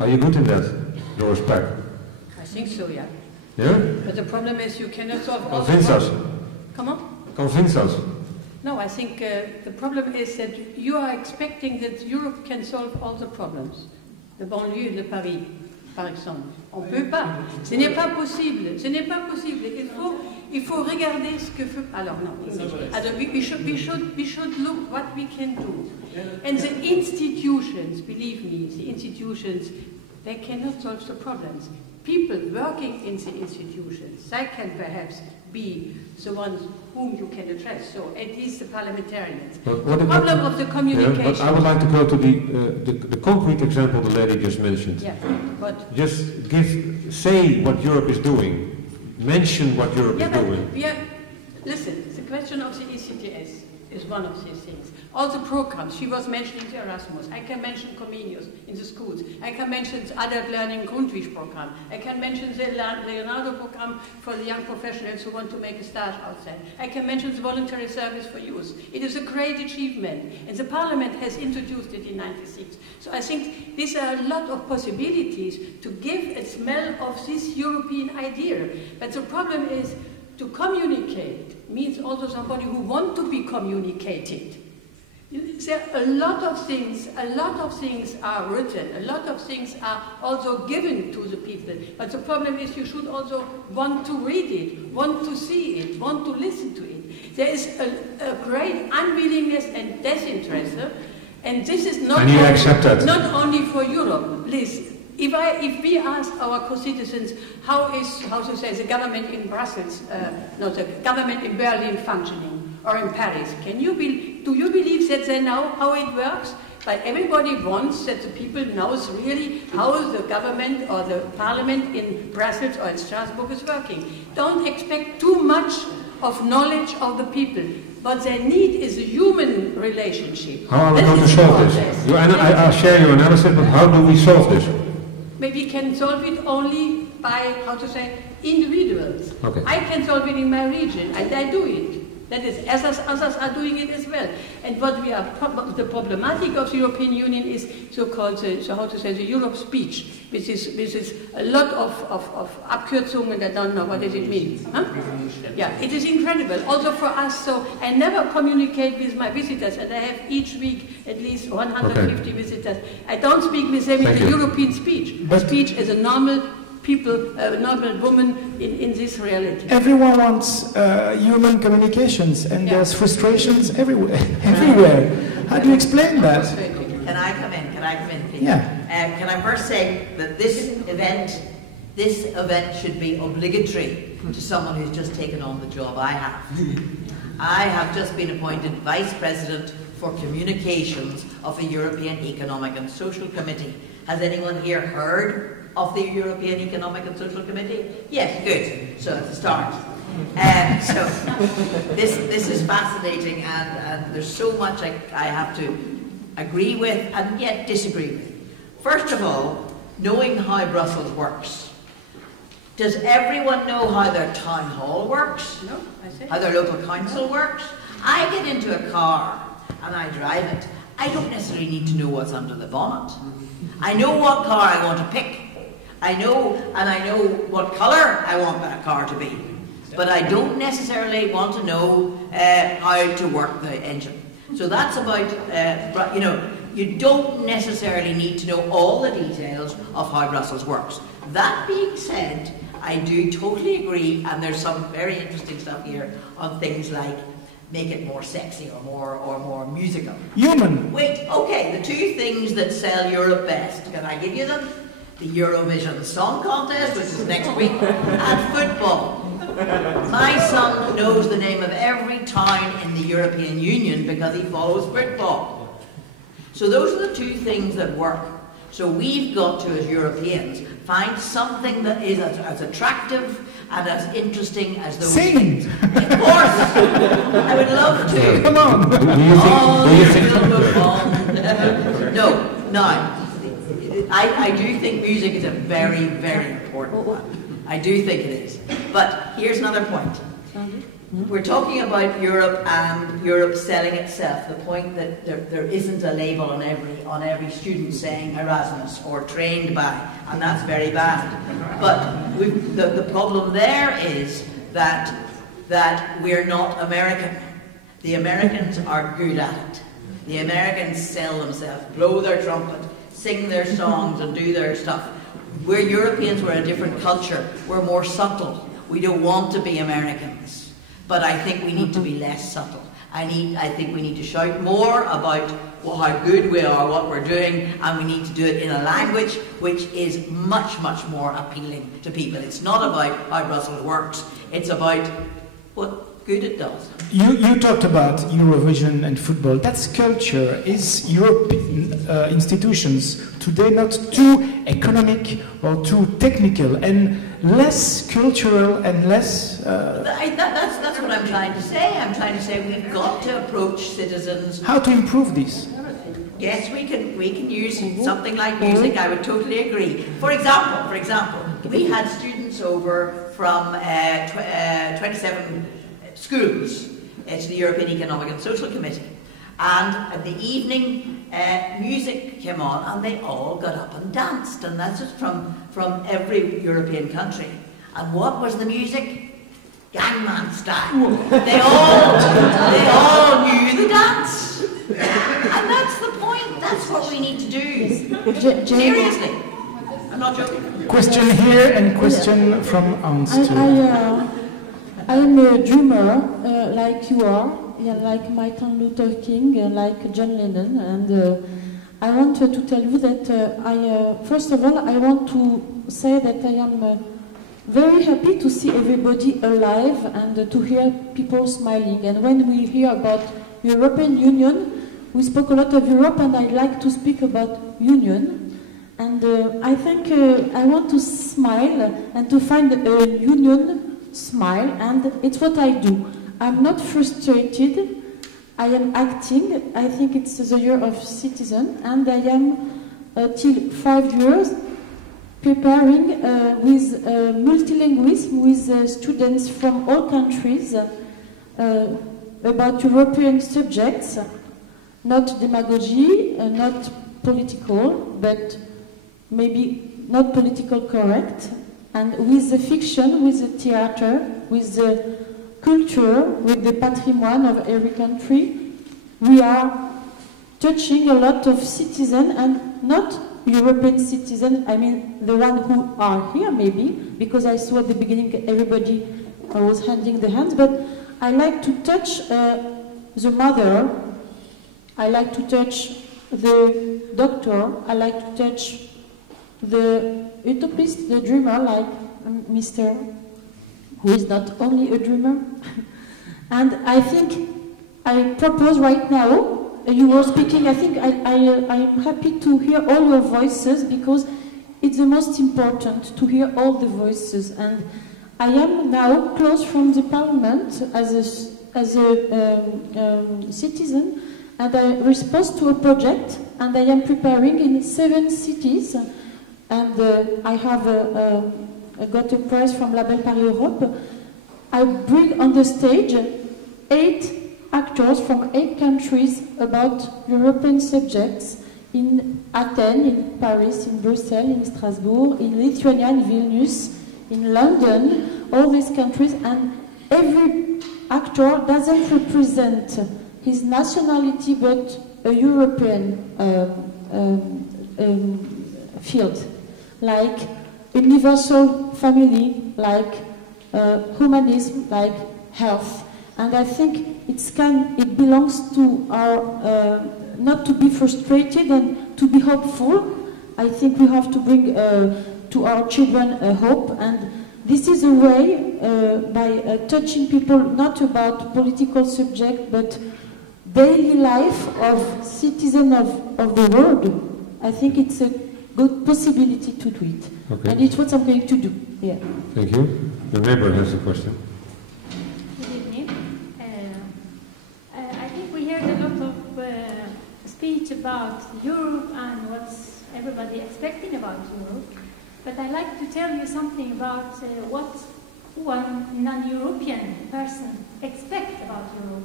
Are you good in that, Doris Pack? I think so, yeah. Yeah? But the problem is you cannot solve all Convince the us. Come on? Convince us. No, I think the problem is that you are expecting that Europe can solve all the problems. Le banlieue de Paris, par exemple. On ne peut pas. Ce n'est pas possible. Ce n'est pas possible. Il faut regarder ce que fait... Alors, non. We should look what we can do. And the institutions, believe me, the institutions, they cannot solve the problems. People working in the institutions, they can perhaps be the ones whom you can address. So at least the parliamentarians. The problem of the communication. Yeah, but I would like to go to the concrete example the lady just mentioned. Yeah, but just say what Europe is doing. Mention what Europe is doing. Yeah, listen. The question of the ECTS is one of these things. All the programs, she was mentioning the Erasmus. I can mention Comenius in the schools. I can mention the adult learning Grundtvig program. I can mention the Leonardo program for the young professionals who want to make a start outside. I can mention the voluntary service for youth. It is a great achievement, and the Parliament has introduced it in '96. So I think these are a lot of possibilities to give a smell of this European idea. But the problem is to communicate means also somebody who wants to be communicated. There are a lot of things are written, a lot of things are also given to the people. But the problem is you should also want to read it, want to see it, want to listen to it. There is a great unwillingness and disinterest, and this is not, not only for Europe. Please, if we ask our co-citizens how to say, the government in Brussels, the government in Berlin functioning, or in Paris, do you believe that they know how it works? But everybody wants that the people knows really how the government or the parliament in Brussels or in Strasbourg is working. Don't expect too much of knowledge of the people. What they need is a human relationship. How are we going to solve this? I'll share your analysis, but how do we solve this? Maybe we can solve it only by, individuals. Okay. I can solve it in my region, and I do it. That is, others are doing it as well. And what we are, the problematic of the European Union is so-called, the Europe speech, which is a lot of Abkürzungen, I don't know what does it mean. Huh? Yeah, it is incredible. Also for us, so I never communicate with my visitors, and I have each week at least 150 visitors. I don't speak with them in the European speech. The speech is a normal normal woman in this reality. Everyone wants human communications, and there's frustrations everywhere. How do you explain that? Can I come in, please? Yeah. Can I first say that this event should be obligatory to someone who's just taken on the job I have. I have just been appointed Vice President for Communications of the European Economic and Social Committee. Has anyone here heard of the European Economic and Social Committee? Yes, good. So it's a start. So this is fascinating, and there's so much I have to agree with and yet disagree with. First of all, knowing how Brussels works. Does everyone know how their town hall works? No, I say. How their local council works? I get into a car and I drive it. I don't necessarily need to know what's under the bonnet. I know what car I want to pick. I know what colour I want that car to be. But I don't necessarily want to know how to work the engine. So that's about, you don't necessarily need to know all the details of how Brussels works. That being said, I do totally agree, and there's some very interesting stuff here on things like make it more sexy or more musical. Human. Wait, okay, the two things that sell Europe best, can I give you them? The Eurovision Song Contest, which is next week, and football. My son knows the name of every town in the European Union because he follows football. So those are the two things that work. So we've got to, as Europeans, find something that is as attractive and as interesting as those things. Of course! I would love to. Come on! No. I do think music is a very, very important one. I do think it is. But here's another point. We're talking about Europe and Europe selling itself. The point that there isn't a label on every student saying Erasmus or trained by, and that's very bad. But the problem there is that we're not American. The Americans are good at it. The Americans sell themselves, blow their trumpet, sing their songs and do their stuff. We're Europeans, we're a different culture. We're more subtle. We don't want to be Americans. But I think we need to be less subtle. I think we need to shout more about how good we are, what we're doing, and we need to do it in a language which is much, much more appealing to people. It's not about how Brussels works. It's about what good it does. You talked about Eurovision and football. That's culture. Is European institutions today not too economic or too technical and less cultural and less... That's what I'm trying to say. I'm trying to say we've got to approach citizens... How to improve this? Yes, we can use something like music. I would totally agree. For example, we had students over from 27 schools to the European Economic and Social Committee. And at the evening, music came on, and they all got up and danced, and that's just from every European country. And what was the music? Gangman style. They all knew the dance, and that's the point. That's what we need to do. Seriously, I'm not joking. Question here and question from Hans too. I am a dreamer, like you are. Yeah, like Martin Luther King, like John Lennon, and I want to tell you that first of all, I want to say that I am very happy to see everybody alive and to hear people smiling. And when we hear about European Union, we spoke a lot of Europe, and I like to speak about Union. And I think I want to smile and to find a Union smile, and it's what I do. I'm not frustrated, I am acting. I think it's the year of citizen, and I am till 5 years preparing with multilingualism with students from all countries about European subjects, not demagogy, not political, but maybe not political correct, and with the fiction, with the theater, with the culture, with the patrimoine of every country. We are touching a lot of citizens, and not European citizens, I mean the ones who are here maybe, because I saw at the beginning everybody was handing the hands, but I like to touch the mother, I like to touch the doctor, I like to touch the utopist, the dreamer, like Mr. who is not only a dreamer. And I think I propose right now, you were speaking, I think I'm happy to hear all your voices, because it's the most important to hear all the voices. And I am now close from the parliament as a citizen, and I respond to a project, and I am preparing in 7 cities, and I have got a prize from Label Paris Europe. I bring on the stage 8 actors from 8 countries about European subjects in Athens, in Paris, in Brussels, in Strasbourg, in Lithuania, in Vilnius, in London, all these countries, and every actor doesn't represent his nationality but a European field, like universal family, like humanism, like health. And I think it belongs to our, not to be frustrated and to be hopeful. I think we have to bring to our children hope, and this is a way, by touching people, not about political subject, but daily life of citizens of the world. I think it's a good possibility to do it. Okay. And it's what I'm going to do. Yeah. Thank you. The neighbor has a question. Good evening. I think we heard a lot of speech about Europe and what's everybody expecting about Europe. But I'd like to tell you something about what one non-European person expect about Europe?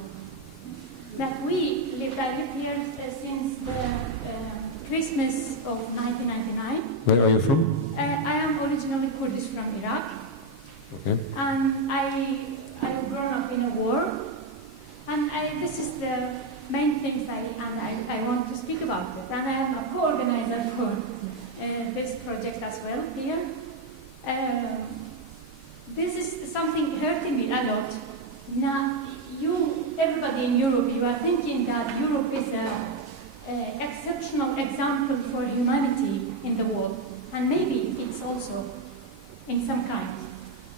That we lived, I lived here since the Christmas of 1999. Where are you from? I am originally Kurdish from Iraq. Okay. And I've grown up in a war. And this is the main things I want to speak about it. And I am a co-organizer for this project as well here. This is something hurting me a lot. Now, everybody in Europe, you are thinking that Europe is an exceptional example for humanity in the world. And maybe it's also in some kind.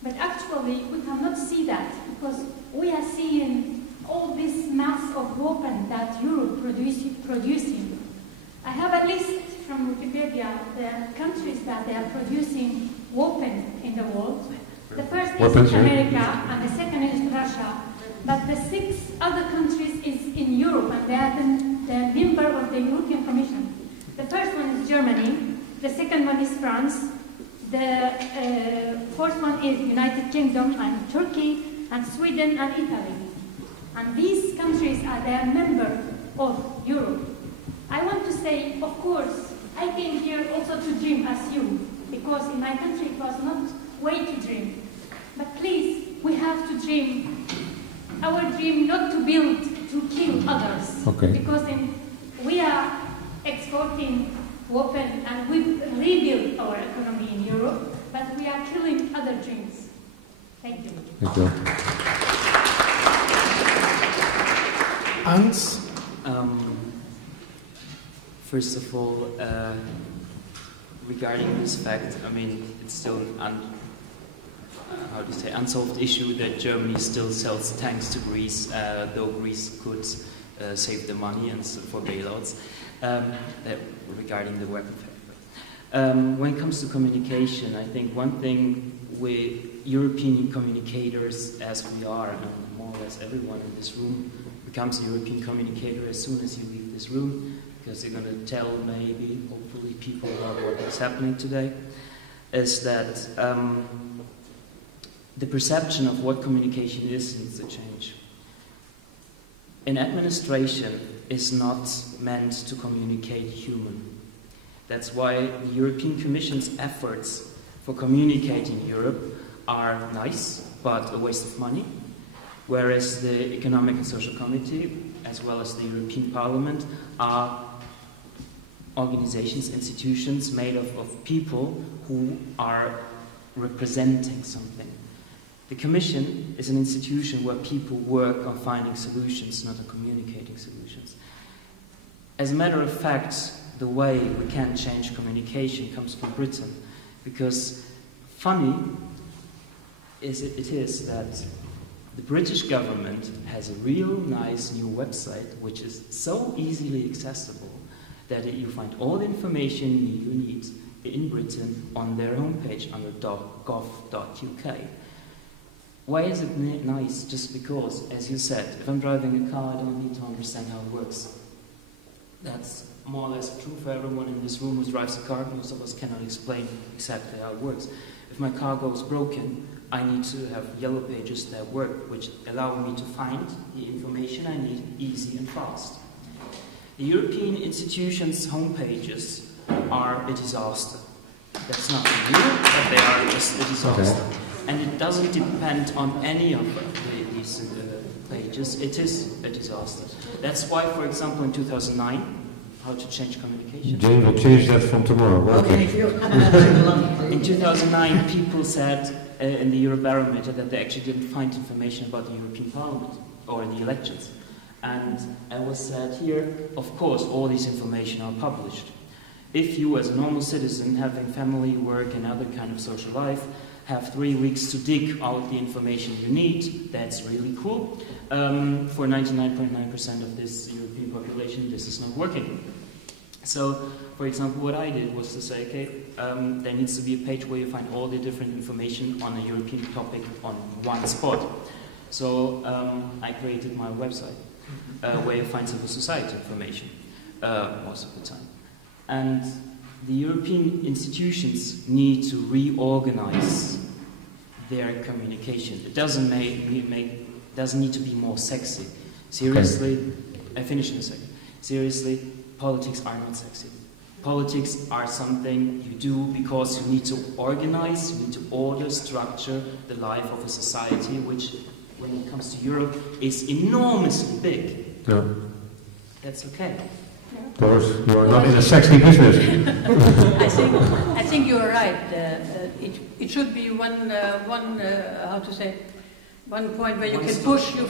But actually, we cannot see that because we are seeing all this mass of weapons that Europe producing. I have a list from Wikipedia, the countries that they are producing weapons in the world. The first is America, and the second is Russia. But the 6 other countries is in Europe, and they are the member of the European Commission. The first one is Germany, the second one is France, the fourth one is United Kingdom and Turkey, and Sweden and Italy. And these countries are their member of Europe. I want to say, of course, I came here also to dream as you, because in my country it was not way to dream. But please, we have to dream. Our dream not to build, to kill others. Okay. Because we are exporting weapons and we rebuild our economy in Europe, but we are killing other dreams. Thank you. Thank you. Hans? First of all, regarding this fact, I mean, it's still an unsolved issue that Germany still sells tanks to Greece, though Greece could save the money and for bailouts. Regarding the weapon factor. When it comes to communication, I think one thing with European communicators, as we are, and more or less everyone in this room becomes a European communicator as soon as you leave this room, because you're going to tell maybe, hopefully, people about what is happening today, is that the perception of what communication is needs to change. An administration is not meant to communicate human. That's why the European Commission's efforts for communicating Europe are nice, but a waste of money, whereas the Economic and Social Committee, as well as the European Parliament, are organizations, institutions made of people who are representing something. The Commission is an institution where people work on finding solutions, not on communicating solutions. As a matter of fact, the way we can change communication comes from Britain, because funny is it is that the British government has a real nice new website which is so easily accessible that you find all the information you need in Britain on their homepage under gov.uk. Why is it nice? Just because, as you said, if I'm driving a car, I don't need to understand how it works. That's more or less true for everyone in this room who drives a car. Most of us cannot explain exactly how it works. If my car goes broken, I need to have yellow pages that work, which allow me to find the information I need easy and fast. The European institutions' homepages are a disaster. That's not new, but they are just a disaster. Okay. And it doesn't depend on any of these pages. It is a disaster. That's why, for example, in 2009, how to change communication. Jane will change that from tomorrow. Okay. In 2009, people said in the Eurobarometer that they actually didn't find information about the European Parliament or the elections. And I was said here, of course, all this information are published. If you, as a normal citizen, having family, work, and other kind of social life, have 3 weeks to dig out the information you need, that's really cool. For 99.9% of this European population, this is not working. So, for example, what I did was to say, okay, there needs to be a page where you find all the different information on a European topic on one spot. So I created my website, where you find civil society information, most of the time. And the European institutions need to reorganize their communication. It doesn't doesn't need to be more sexy. Seriously, I finish in a second. Seriously, politics are not sexy. Politics are something you do because you need to organize, you need to order, structure the life of a society, which, when it comes to Europe, is enormously big. Yeah. That's okay. Of course, you are not in a sexy business. I think you are right. It should be one point where you can push, you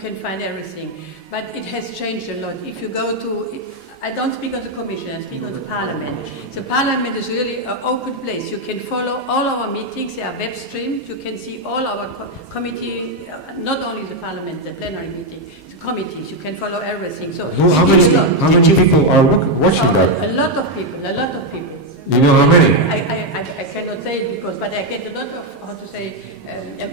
can find everything. But it has changed a lot. If you go to, I don't speak on the Commission, I speak on the Parliament. The Parliament is really an open place. You can follow all our meetings, they are web streamed. You can see all our committee, not only the Parliament, the plenary meeting, the committees. You can follow everything. So how many people are watching that? A lot of people. You know how many? I cannot say it but I get a lot of,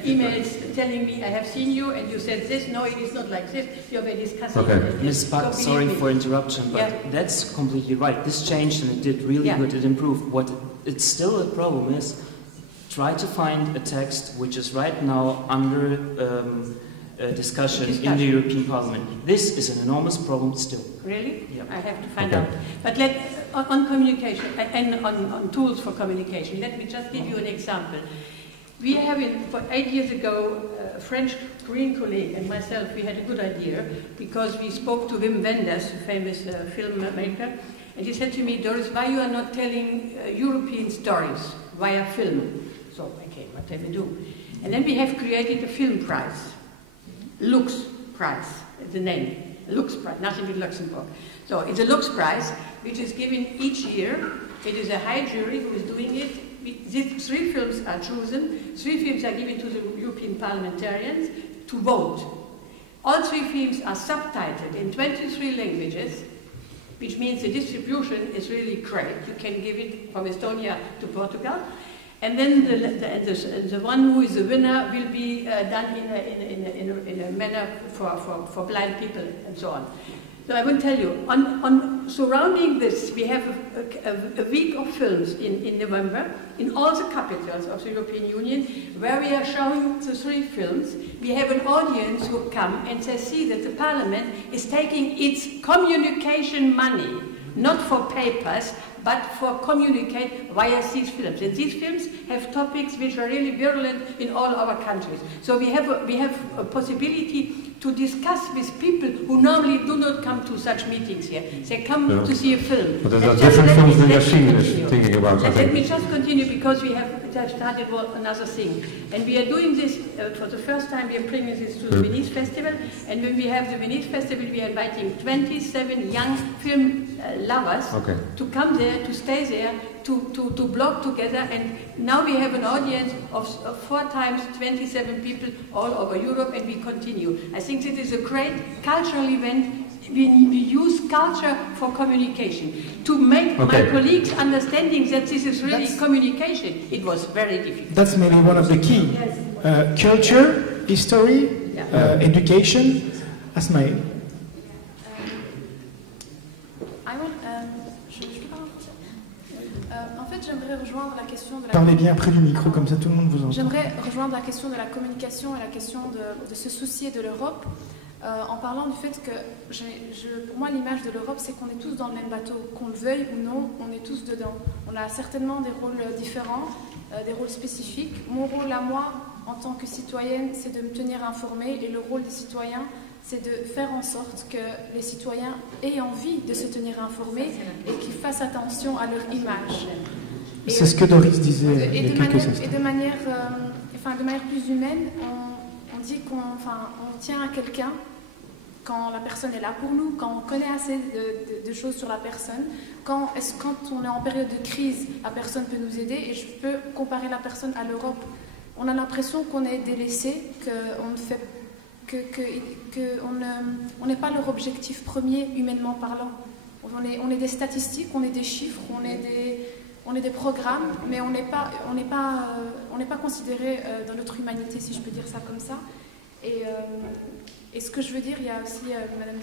emails telling me, I have seen you and you said this, no, it is not like this, you were discussing it. Ms. Buck, sorry for interruption, but that's completely right. This changed and it did really good, it improved. What it's still a problem is, try to find a text which is right now under discussion in the European Parliament. This is an enormous problem still. Really? Yeah. I have to find out. But on communication and on tools for communication, let me just give you an example. We have, for 8 years ago, a French Green colleague and myself, we had a good idea because we spoke to Wim Wenders, a famous filmmaker, and he said to me, Doris, why you are not telling European stories via film? So, okay, what can we do? And then we have created a film prize. Lux Prize, is the name. Lux Prize, nothing in Luxembourg. So it's a Lux Prize, which is given each year. It is a high jury who is doing it. These 3 films are chosen. 3 films are given to the European parliamentarians to vote. All 3 films are subtitled in 23 languages, which means the distribution is really great. You can give it from Estonia to Portugal. And then the one who is the winner will be done in a manner for blind people and so on. So I will tell you, on surrounding this, we have a week of films in November in all the capitals of the European Union, where we are showing the 3 films. We have an audience who come and they see that the Parliament is taking its communication money, not for papers, but for communicate via these films. And these films have topics which are really virulent in all our countries. So we have a possibility to discuss with people who normally do not come to such meetings here. They come to see a film. But there are different films than you've seen thinking about. Let me just continue because we have started another thing. And we are doing this for the first time. We are bringing this to the Venice Festival. And when we have the Venice Festival, we are inviting 27 young film lovers to come there, to stay there, to blog together. And now we have an audience of 4 times 27 people all over Europe, and we continue. I think this is a great cultural event. We use culture for communication. To make my colleagues understanding that this is really communication, it was very difficult. That's maybe one of the key. Culture, history, education. Asmaï. J'aimerais rejoindre la question de la... Parlez bien près du micro, comme ça tout le monde vous entend. J'aimerais rejoindre la question de la communication et la question de se soucier de l'Europe, en parlant du fait que, pour moi, l'image de l'Europe, c'est qu'on est tous dans le même bateau. Qu'on le veuille ou non, on est tous dedans. On a certainement des rôles différents, des rôles spécifiques. Mon rôle à moi, en tant que citoyenne, c'est de me tenir informée, et le rôle des citoyens, c'est de faire en sorte que les citoyens aient envie de se tenir informés et qu'ils fassent attention à leur image. C'est ce que Doris disait il y a quelques instants. Et de manière plus humaine, on dit qu'on tient à quelqu'un quand la personne est là pour nous, quand on connaît assez de choses sur la personne, quand on est en période de crise, la personne peut nous aider, et je peux comparer la personne à l'Europe. On a l'impression qu'on est délaissé, qu'on ne fait on n'est pas leur objectif premier, humainement parlant. On est des statistiques, on est des chiffres, on est des programmes, mais on n'est pas considéré dans notre humanité, si je peux dire ça comme ça. Et ce que je veux dire, il y a aussi Madame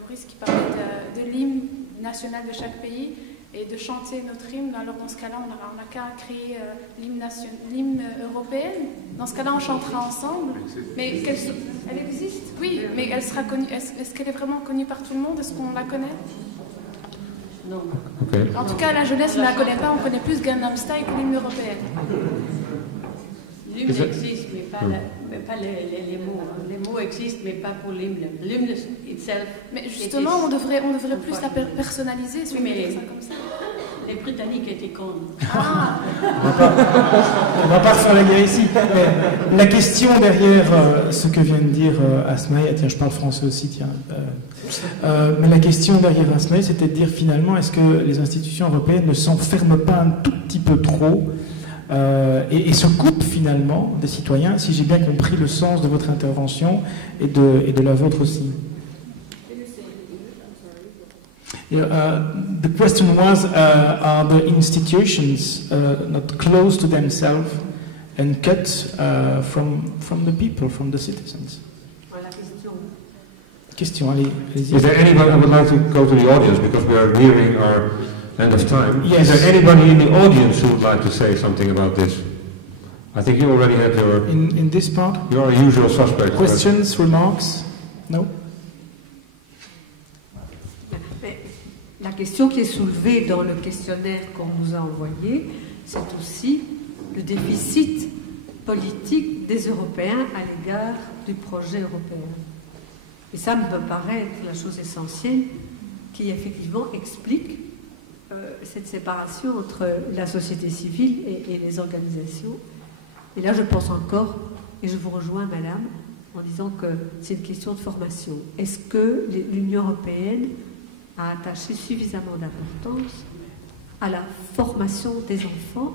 Maurice qui parlait de l'hymne national de chaque pays, et de chanter notre hymne, alors dans ce cas-là, on n'a qu'à créer l'hymne européen. Dans ce cas-là, on chantera ensemble. Mais elle existe? Oui, mais elle sera connue. Est-ce qu'elle est vraiment connue par tout le monde? Est-ce qu'on la connaît? Non. Okay. En tout cas, la jeunesse ne la connaît pas. On connaît plus Gangnam Style que l'hymne européen. L'hymne existe, mais pas les mots. Les mots existent, mais pas pour l'hymne. L'hymne itself. Mais justement, on devrait plus la personnaliser, si on peut dire ça comme ça. Les Britanniques étaient cons. Ah. On va pas refaire la guerre ici. Mais la question derrière ce que vient de dire Asmaï, tiens, je parle français aussi, tiens. Mais la question derrière Asmaï, c'était de dire finalement, est-ce que les institutions européennes ne s'enferment pas un tout petit peu trop et se coupent finalement des citoyens, si j'ai bien compris le sens de votre intervention et de la vôtre aussi. The question was, are the institutions not close to themselves and cut from the people, from the citizens? Question, allez-y. Is there anybody, I would like to go to the audience because we are nearing our end of time. Yes. Is there anybody in the audience who would like to say something about this? I think you already had your... In this part? Your usual suspect. Questions, remarks? No? La question qui est soulevée dans le questionnaire qu'on nous a envoyé, c'est aussi le déficit politique des Européens à l'égard du projet européen. Et ça me peut paraître la chose essentielle qui effectivement explique cette séparation entre la société civile et les organisations. Et là, je pense encore, et je vous rejoins, madame, en disant que c'est une question de formation. Est-ce que l'Union européenne a attaché suffisamment d'importance à la formation des enfants,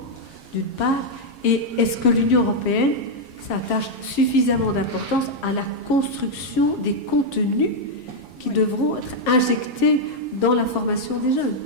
d'une part, et est-ce que l'Union européenne s'attache suffisamment d'importance à la construction des contenus qui devront être injectés dans la formation des jeunes?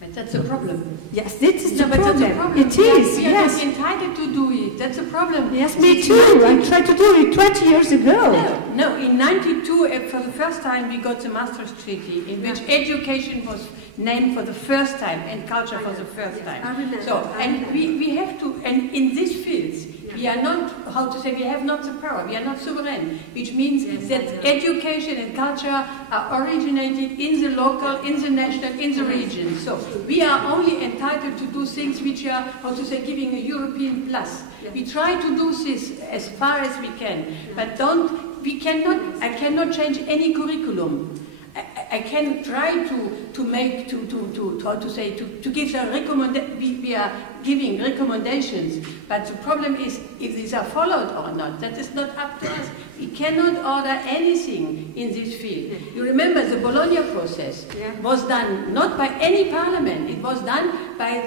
But that's a problem. Yes, this is the But problem. that's a problem. It is, We are yes. not entitled to do it. That's a problem. Yes, me too. I tried to do it 20 years ago. No, in 92, for the first time, we got the Maastricht Treaty, in which education was named for the first time and culture for the first time. I remember. So, and we have to, and in these fields, we are not, how to say, we have not the power, we are not sovereign, which means that education and culture are originated in the local, in the national, in the region. So we are only entitled to do things which are, how to say, giving a European plus. We try to do this as far as we can, but I cannot change any curriculum. I can try to make, how to say, to give a recommendation. We are giving recommendations, but the problem is if these are followed or not. That is not up to us. We cannot order anything in this field. You remember the Bologna process was done not by any parliament. It was done by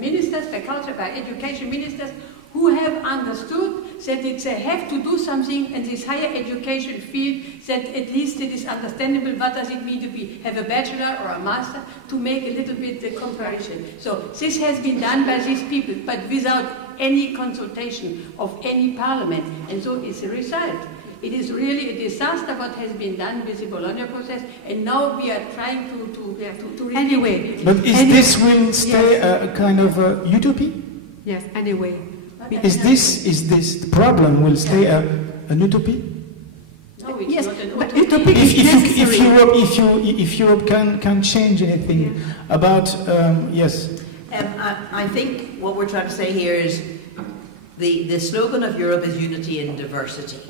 ministers, by culture, by education ministers, who have understood that they have to do something in this higher education field, that at least it is understandable what does it mean to have a bachelor or a master, to make a little bit the comparison. So this has been done by these people, but without any consultation of any parliament, and so it's a result. It is really a disaster what has been done with the Bologna process, and now we are trying to Anyway. But this will stay a kind of utopia? Yes, anyway. Is this the problem will stay an utopia? No, it's Yes, not an but utopia. utopia If Europe can change anything about yes. I think what we're trying to say here is the slogan of Europe is unity in diversity.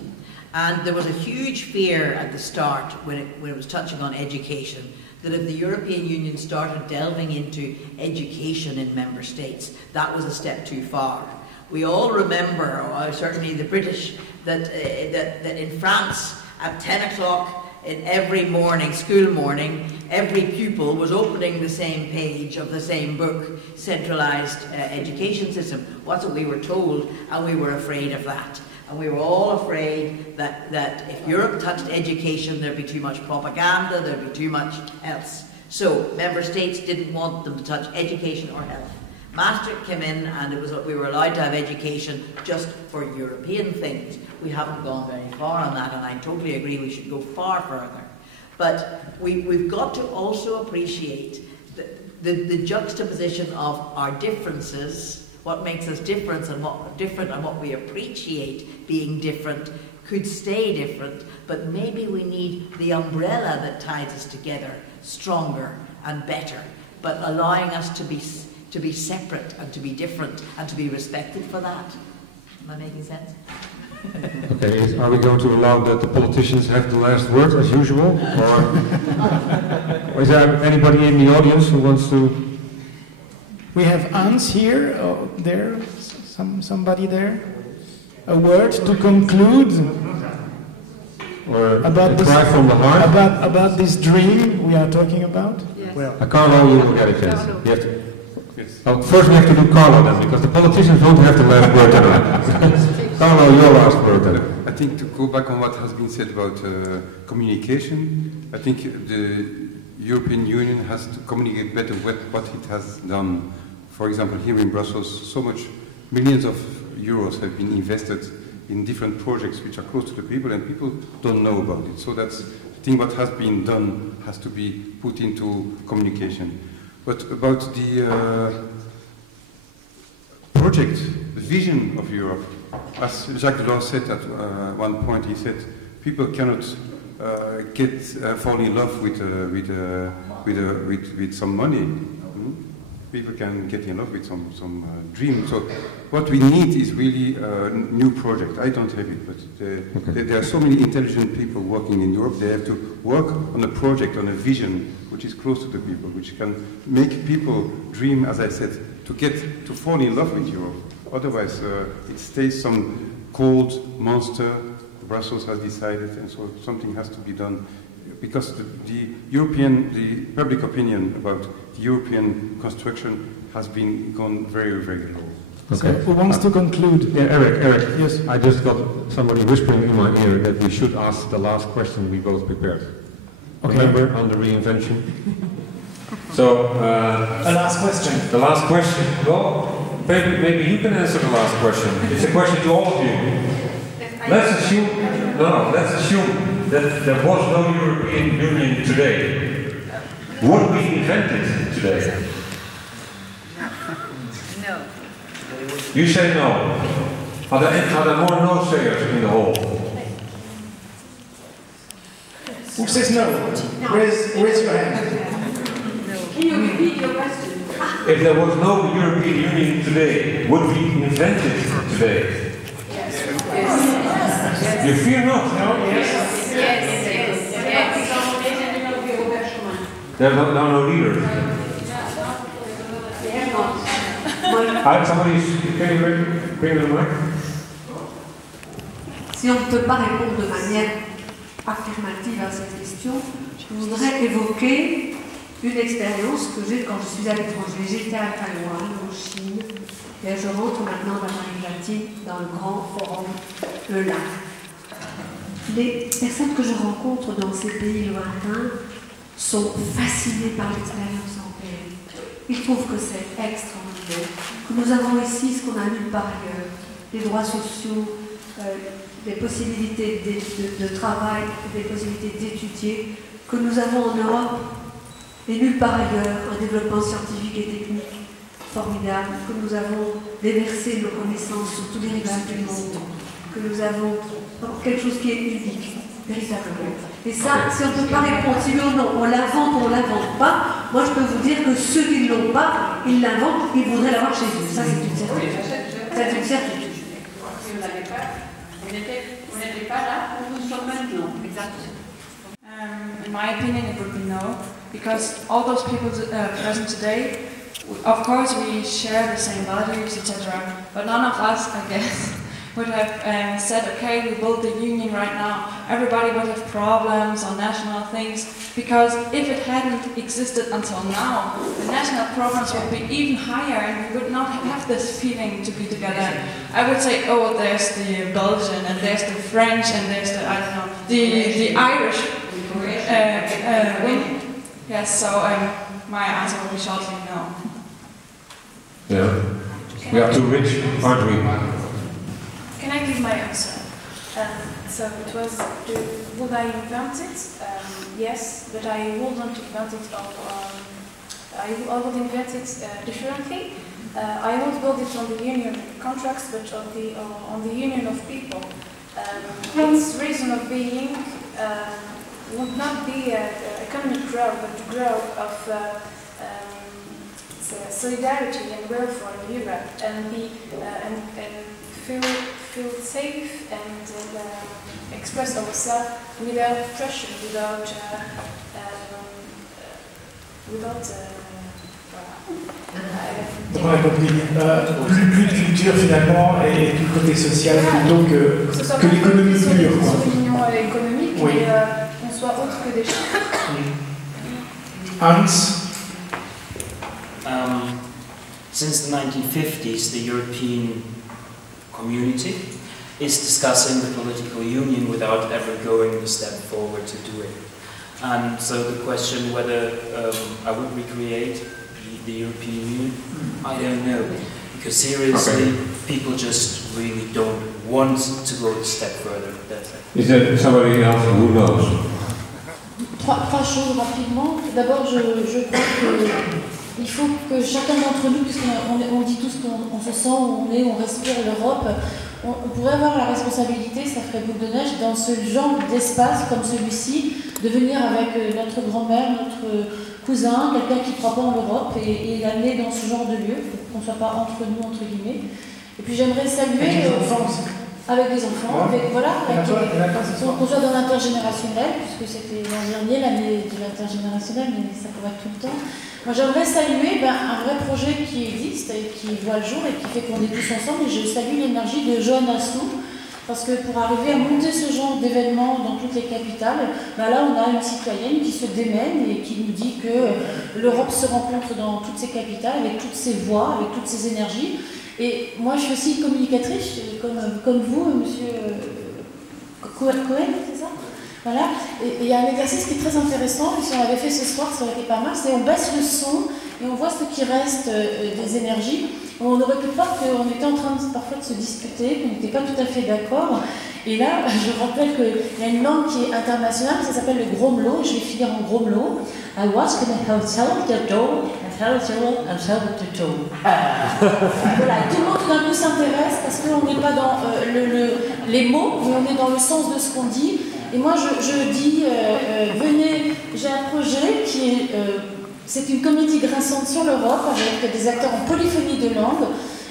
And there was a huge fear at the start when it was touching on education, that if the European Union started delving into education in member states, that was a step too far. We all remember, certainly the British, that in France at 10 o'clock in every morning, school morning, every pupil was opening the same page of the same book, centralised education system. That's what we were told, and we were afraid of that. And we were all afraid that if Europe touched education, there'd be too much propaganda, there'd be too much else. So member states didn't want them to touch education or health. Maastricht came in, and we were allowed to have education just for European things. We haven't gone very far on that, and I totally agree we should go far further. But we've got to also appreciate the juxtaposition of our differences, what makes us different and what we appreciate being different, could stay different, but maybe we need the umbrella that ties us together stronger and better, but allowing us to be separate and to be different and to be respected for that. Am I making sense? Okay, are we going to allow that the politicians have the last word as usual? Or is there anybody in the audience who wants to? We have Hans here, there, somebody there. A word to conclude Or about a this, cry from the heart? About this dream we are talking about? Yes. Well, Carlo, you will get a chance. You have to. First we have to do Carlo then, because the politicians don't have the last word anyway. Carlo, your last word then. I think to go back on what has been said about communication, I think the European Union has to communicate better with what it has done. For example, here in Brussels, so much millions of euros have been invested in different projects which are close to the people, and people don't know about it. So that's, I think what has been done has to be put into communication. But about the project, the vision of Europe, as Jacques Delors said at one point, he said, people cannot fall in love with some money. People can get in love with some dream. So what we need is really a new project. I don't have it, but there are so many intelligent people working in Europe. They have to work on a project, on a vision, which is close to the people, which can make people dream, as I said, to fall in love with Europe. Otherwise, it stays some cold monster. Brussels has decided, and so something has to be done. Because the public opinion about the European construction has been gone very, very low. Okay. So who wants to conclude? Yeah, Eric. Yes. I just got somebody whispering in my ear that we should ask the last question we both prepared. Okay. Remember, on the reinvention? So, a last question. The last question. Well, maybe you can answer the last question. It's a question to all of you. Let's assume that there was no European Union today. Would we invent it today? No. You say no. Are there more no sayers in the hall? Who says no? Raise your hand. Can you repeat your question? If there was no European Union today, would we invent it today? Yes. You fear not? No, yes. There are no leaders. Somebody, can you bring the mic? Si on ne peut pas répondre de manière affirmative à cette question, je voudrais évoquer une expérience que j'ai quand je suis à l'étranger. J'étais à Taïwan, en Chine, et je rentre maintenant d'Amérique latine dans le grand forum ELA. Les personnes que je rencontre dans ces pays lointains sont fascinées par l'expérience européenne. Ils trouvent que c'est extraordinaire, que nous avons ici ce qu'on a nulle part ailleurs, des droits sociaux, des possibilités de travail, des possibilités d'étudier, que nous avons en Europe et nulle part ailleurs, un développement scientifique et technique formidable, que nous avons déversé nos connaissances sur tous les rivages du monde, que nous avons quelque chose qui est unique, véritablement. Et ça, si on ne peut pas répondre, si oui ou non, on l'invente ou on ne l'invente pas, moi je peux vous dire que ceux qui ne l'ont pas, ils l'inventent, ils voudraient l'avoir chez eux. Ça, c'est une certitude. C'est une certitude. Si on n'avait pas, on n'était pas là où nous sommes maintenant. Exactly. In my opinion, it would be no, because all those people present today, of course, we share the same values, etc. But none of us, I guess, would have said, okay, we build the union right now. Everybody would have problems on national things, because if it hadn't existed until now, the national problems would be even higher, and we would not have this feeling to be together. I would say, oh, there's the Belgian, and there's the French, and there's the, I don't know, the Irish win. Yes, so my answer would be shortly no. Yeah. We are too rich, aren't we? Can I give my answer? So it was, would I invent it? Yes, but I wouldn't invent it of I would invent it differently. I won't build it on the union contracts, but on the union of people. Its reason of being would not be economic growth, but the growth of solidarity and welfare in Europe, and feel safe and express ourselves without pressure, without On a compris. Plus de culture finalement et tout le côté social plutôt que l'économie pure. Sur l'union économique, oui. Et qu'on soit autre que des chiffres. Hans. Since the 1950s, the European community is discussing the political union without ever going the step forward to do it. And so the question whether I would recreate the European Union, I don't know. Because seriously, people just really don't want to go a step further. That's it. Is there somebody else who knows? Trois choses rapidement. D'abord, je crois qu'il faut que chacun d'entre nous, puisqu'on dit tous qu'on se sent, où on est, on respire l'Europe, on pourrait avoir la responsabilité, ça ferait boule de neige, dans ce genre d'espace comme celui-ci, de venir avec notre grand-mère, notre cousin, quelqu'un qui ne croit pas en l'Europe, et l'amener dans ce genre de lieu, qu'on ne soit pas entre nous, entre guillemets. Et puis j'aimerais saluer... Avec les enfants aussi. Avec des enfants, qu'on soit dans l'intergénérationnel, puisque c'était l'an dernier, l'année de l'intergénérationnel, mais ça pourrait être tout le temps. Moi j'aimerais saluer un vrai projet qui existe et qui voit le jour et qui fait qu'on est tous ensemble, et je salue l'énergie de Goethe-Institut, parce que pour arriver à monter ce genre d'événements dans toutes les capitales, là on a une citoyenne qui se démène et qui nous dit que l'Europe se rencontre dans toutes ses capitales, avec toutes ses voix, avec toutes ses énergies. Et moi, je suis aussi communicatrice, comme vous, monsieur Cohen, c'est ça? Voilà. Et il y a un exercice qui est très intéressant, et si on l'avait fait ce soir, ça aurait été pas mal, c'est on baisse le son et on voit ce qui reste des énergies. On aurait pu voir qu'on était en train parfois de se disputer, qu'on n'était pas tout à fait d'accord. Et là, je rappelle qu'il y a une langue qui est internationale, ça s'appelle le grommelot, et je vais finir en grommelot. I was in a hotel, the door, and the door. Voilà, tout le monde tout d'un coup s'intéresse parce qu'on n'est pas dans les mots, mais on est dans le sens de ce qu'on dit. Et moi, je dis, venez, j'ai un projet qui est... c'est une comédie grinçante sur l'Europe, avec des acteurs en polyphonie de langue.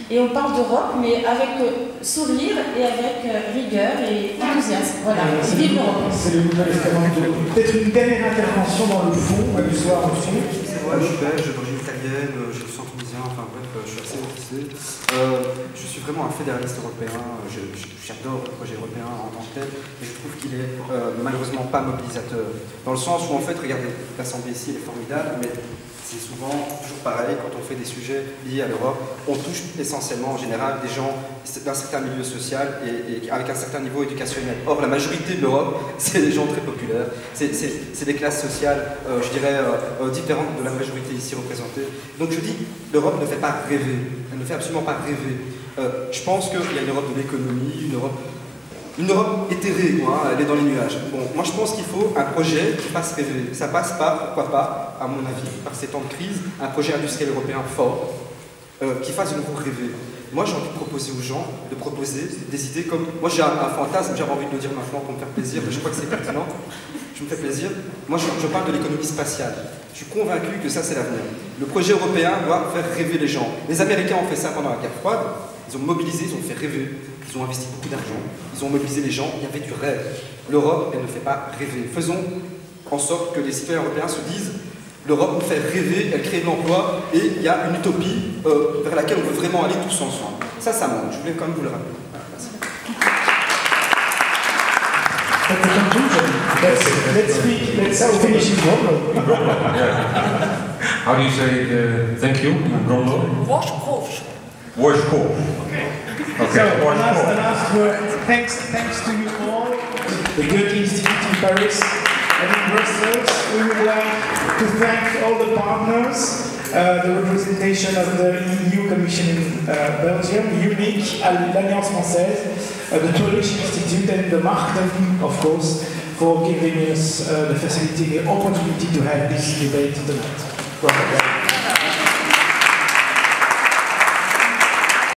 Et on parle d'Europe, mais avec sourire et avec rigueur et enthousiasme. Voilà, vive l'Europe. C'est le nouvel espérance. Peut-être une dernière intervention dans le fond, du soir au fond. C'est vrai, je suis belge, d'origine italienne, je suis tunisien, enfin bref, je suis assez motivé. Je suis vraiment un fédéraliste européen, j'adore le projet européen en tant que tel, mais je trouve qu'il est malheureusement pas mobilisateur. Dans le sens où, en fait, regardez, l'Assemblée ici, elle est formidable, mais c'est souvent toujours pareil quand on fait des sujets liés à l'Europe. On touche essentiellement, en général, des gens d'un certain milieu social et avec un certain niveau éducationnel. Or, la majorité de l'Europe, c'est des gens très populaires. C'est des classes sociales, je dirais, différentes de la majorité ici représentée. Donc je dis, l'Europe ne fait pas rêver. Elle ne fait absolument pas rêver. Je pense qu'il y a une Europe de l'économie, une Europe éthérée, quoi, elle est dans les nuages. Bon, moi je pense qu'il faut un projet qui fasse rêver. Ça passe par, pourquoi pas, à mon avis, par ces temps de crise, un projet industriel européen fort, qui fasse de nouveau rêver. Moi j'ai envie de proposer aux gens, de proposer des idées comme... Moi j'ai un fantasme, j'avais envie de le dire maintenant pour me faire plaisir, mais je crois que c'est pertinent. Je me fais plaisir. Moi je parle de l'économie spatiale. Je suis convaincu que ça c'est l'avenir. Le projet européen doit faire rêver les gens. Les Américains ont fait ça pendant la guerre froide. Ils ont mobilisé, ils ont fait rêver, ils ont investi beaucoup d'argent, ils ont mobilisé les gens, il y avait du rêve. L'Europe, elle ne fait pas rêver. Faisons en sorte que les citoyens européens se disent l'Europe nous fait rêver, elle crée de l'emploi et il y a une utopie vers laquelle on veut vraiment aller tous ensemble. Ça manque. Je voulais quand même vous le rappeler. Merci. Let's finish in Gromlo. How do you say thank you in Gromlo? Washkov. Okay. So, the last word. Thanks to you all, the Goethe-Institut in Paris and in Brussels. We would like to thank all the partners, the representation of the EU Commission in Belgium, UNIC, l'Alliance Française, the Goethe-Institut and the Marketing, of course, for giving us the facility, the opportunity to have this debate tonight.